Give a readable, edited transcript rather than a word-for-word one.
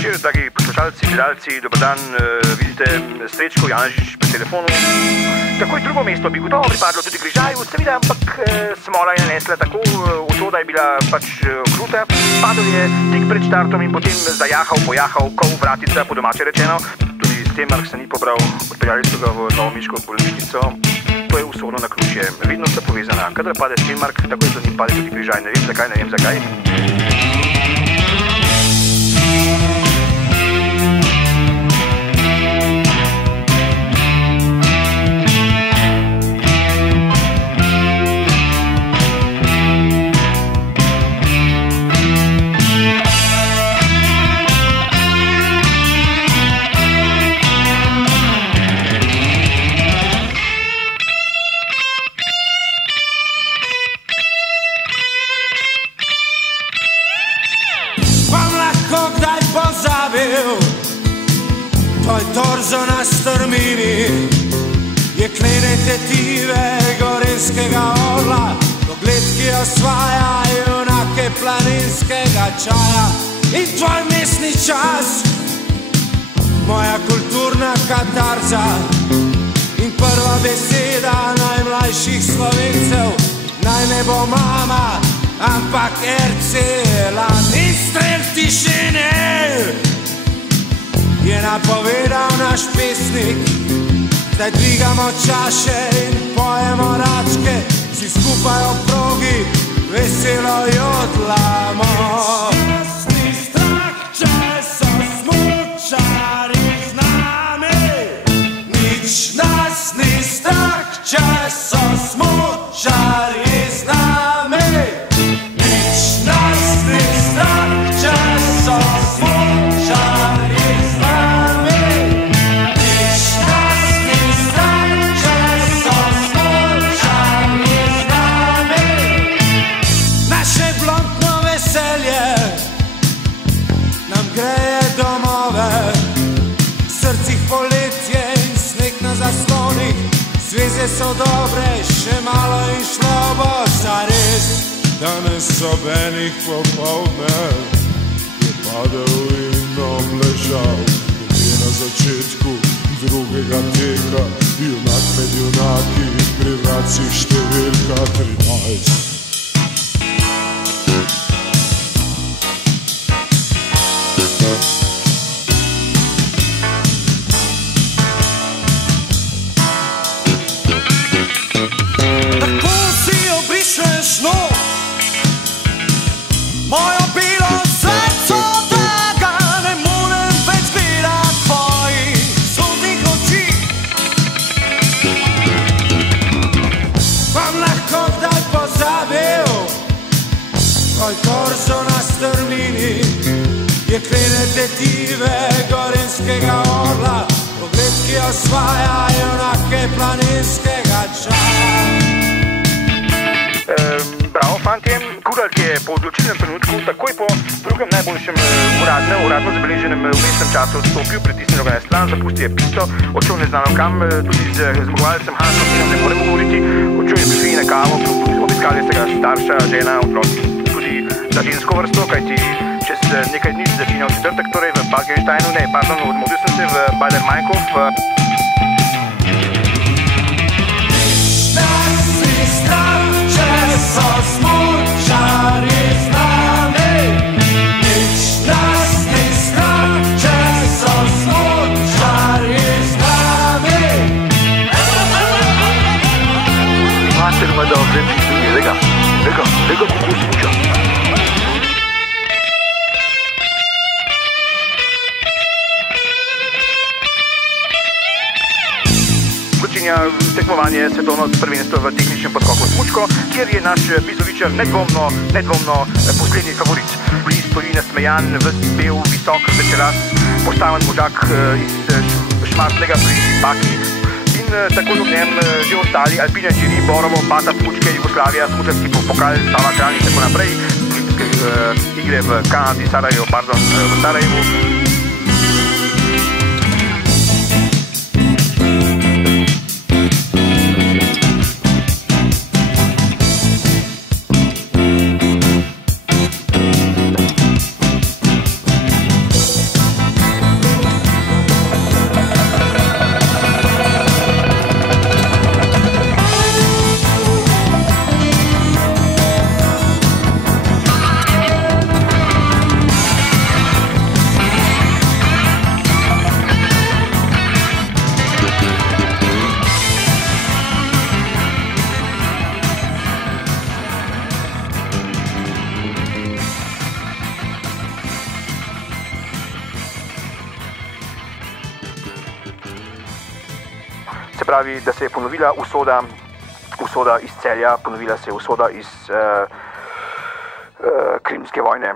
večer, dragi poslušalci, gledalci, dober dan. Vidite Srečko Janžič pri telefonu. Takoj drugo mesto bi gotovo pripadlo tudi Križaju, seveda, ampak smola je nanesla tako v to, da je bila pač kruta. Padel je tik pred štartom in potem pojahal kol vratica, po domače rečeno. Tudi Stenmark se ni pobral, odpeljali so ga v novomeško bolnišnico. To je usodno naključje, vedno sta povezana. Kadar pade Stenmark, tako je za njim pade tudi Križaj. Ne vem zakaj. Tvoj torzo na strmini, jeklene tetive gorenskega orla, pogled, ki osvaja junake planinskega čaja. In tvoj mestni čas, moja kulturna katarza in prva beseda najmlajših Slovencev, naj ne bo mama, ampak Ercela. In strel tišine je napovedal naš pesnik. Zdaj dvigamo čaše in pojemo račke, vsi skupaj ob progi veselo jodlamo. Ni strah, če so smučari z nami. Nič nas ni strah, če so smučari z nami. Nič nas ni strah, če so smučari. Greje domove, v srcih poletje in sneg na zaslonih. Zveze so dobre, še malo in šlo bo zares. Danes ob enih popoldne je padel in obležal, nekje na začetku drugega teka, junak med junaki, pri vracih številka 13. Mojo bilo srce, da ga ne morem več gledati tvojih sodnih oči. Vam lahko kdaj pozabil tvoj torzo na strmini, jeklene tetive gorenskega orla, pogled, ki osvaja junake planinskega čaja. Bravo, fantje. Kudalt je po odločilnem trenutku, takoj po drugem najboljšem uradno zabeleženem vmesnem času odstopil, pritisnil ga je stran, zapustil je pisto, odšel neznano kam, tudi z zmagovalcem Hansom ne moremo govoriti, odšel je prišli na kavo, obiskali ste ga starša, žena, otroci, tudi za žensko vrsto, kajti čez nekaj dni začinja v četrtek, torej v Balkensteinu, odmobil sem se v Baader-Meinhof. So smučari z nami. Nič nas ni strah, če so smučari z nami. Mater, ma dobro, lega, kako smuča. Začinja tekmovanje svetovno prvenstvo v tehničnem podskoku smučko, kjer je naš Bizovičar nedvomno poslednji favorit. Stoji nasmejan, bel, visok, večeras, postaven možak iz Šmartnega pri Baki in tako do njem že ostali alpinarji, Borovo, Bata, Smučke, Jugoslavija, smučarski pokal, Sava Kranj in tako naprej, igre v Kanadi, v Sarajevu. pravi, da se je ponovila usoda iz Celja, ponovila se je usoda iz Krimske vojne.